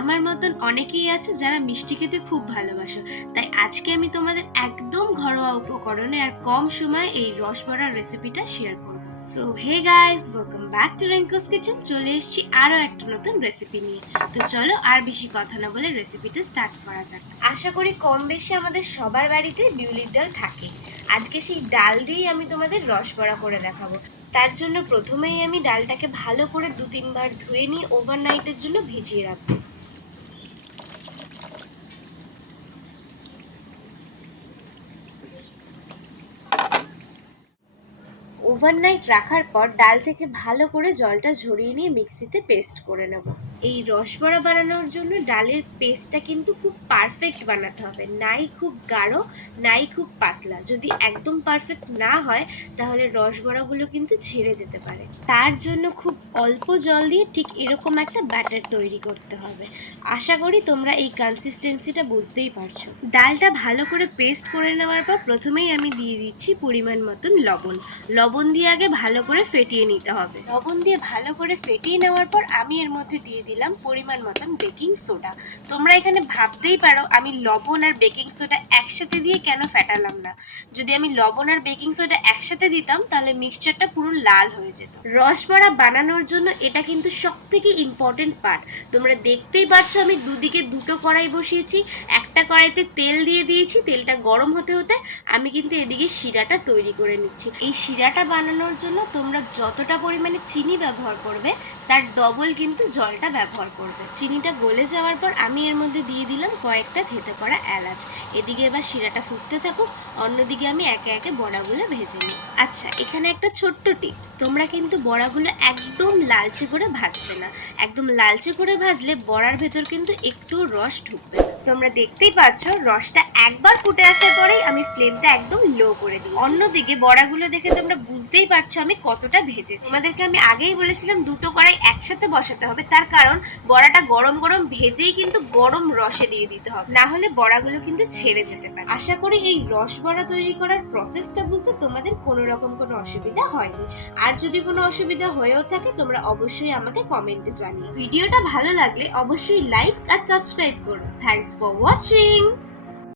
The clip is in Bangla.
আমার মতন অনেকেই আছে যারা মিষ্টি খেতে খুব ভালোবাসো। তাই আজকে আমি তোমাদের একদম ঘরোয়া উপকরণে আর কম সময়ে এই রসবড়ার রেসিপিটা শেয়ার করব। So hey guys welcome back to রেঙ্কোস kitchen চলে এসেছি আরও একটা নতুন রেসিপি নিয়ে। তো চলো আর বেশি কথা না বলে রেসিপিটা স্টার্ট করা যাক। আশা করি কম বেশি আমাদের সবার বাড়িতে বিউলির ডাল থাকে। আজকে সেই ডাল দিয়েই আমি তোমাদের রসবড়া করে দেখাবো। তার জন্য প্রথমেই আমি ডালটাকে ভালো করে দু তিনবার ধুয়ে নিয়ে ওভারনাইটের জন্য ভিজিয়ে রাখব। ওভারনাইট রাখার পর ডাল থেকে ভালো করে জলটা ঝরিয়ে নিয়ে মিক্সিতে পেস্ট করে নেব। এই রসবড়া বানানোর জন্য ডালের পেস্টটা কিন্তু খুব পারফেক্ট বানাতে হবে। নাই খুব গাঢ়, নাই খুব পাতলা। যদি একদম পারফেক্ট না হয়, তাহলে রসবড়াগুলো কিন্তু ছেড়ে যেতে পারে। তার জন্য খুব অল্প জল দিয়ে ঠিক এরকম একটা ব্যাটার তৈরি করতে হবে। আশা করি তোমরা এই কনসিস্টেন্সিটা বুঝতেই পারছ। ডালটা ভালো করে পেস্ট করে নেওয়ার পর প্রথমেই আমি দিয়ে দিচ্ছি পরিমাণ মতন লবণ। লবণ দিয়ে আগে ভালো করে ফেটিয়ে নিতে হবে। লবণ দিয়ে ভালো করে ফেটিয়ে নেওয়ার পর আমি এর মধ্যে দিয়ে দিলাম পরিমাণ মতন বেকিং সোডা। তোমরা এখানে ভাবতেই পারো আমি লবণ আর বেকিং সোডা একসাথে দিয়ে কেন ফেটালাম না। যদি আমি লবণ আর বেকিং সোডা একসাথে দিতাম, তাহলে মিক্সচারটা পুরো লাল হয়ে যেত। রসবড়া বানানোর জন্য এটা কিন্তু সব থেকে ইম্পর্টেন্ট পার্ট তোমরা দেখতেই পাচ্ছ আমি দুদিকে দুটো কড়াই বসিয়েছি, একটা কড়াইতে তেল দিয়ে দিয়েছি, তেলটা গরম হতে হতে আমি কিন্তু এদিকে শিরাটা তৈরি করে নিচ্ছি। এই শিরাটা বানানোর জন্য তোমরা যতটা পরিমাণে চিনি ব্যবহার করবে, তার ডবল কিন্তু জলটা ব্যবহার করবে। চিনিটা গলে যাওয়ার পর আমি এর মধ্যে দিয়ে দিলাম কয়েকটা থেতে করা এলাচ। এদিকে এবার শিরাটা ফুটতে থাকুক, অন্যদিকে আমি একে একে বড়াগুলো ভেজে নিই। আচ্ছা এখানে একটা ছোট্ট টিপস। তোমরা কিন্তু বড়াগুলো একদম লালচে করে ভাজবে না। একদম লালচে করে ভাজলে বড়ার ভেতর কিন্তু একটু রস ঢুকবে না। তোমরা দেখতেই পাচ্ছ রসটা একবার ফুটে আসার পরেই আমি ফ্লেমটা একদম লো করে দিই অন্যদিকে বড়াগুলো দেখে তোমরা বুঝতেই পারছ আমি কতটা ভেজেছি। তোমাদেরকে আমি আগেই বলেছিলাম দুটো কড়াই একসাথে বসাতে হবে, তার কারণ বড়াটা গরম গরম ভেজেই কিন্তু গরম রসে দিয়ে দিতে হবে। না হলে বড়াগুলো কিন্তু ছেড়ে যেতে পারে। আশা করি এই রস বড়া তৈরি করার প্রসেসটা বুঝতে তোমাদের কোনো রকম কোনো অসুবিধা হয়নি। আর যদি কোনো অসুবিধা হয়েও থাকে, তোমরা অবশ্যই আমাকে কমেন্টে জানিও। ভিডিওটা ভালো লাগলে অবশ্যই লাইক আর সাবস্ক্রাইব করো। For watching.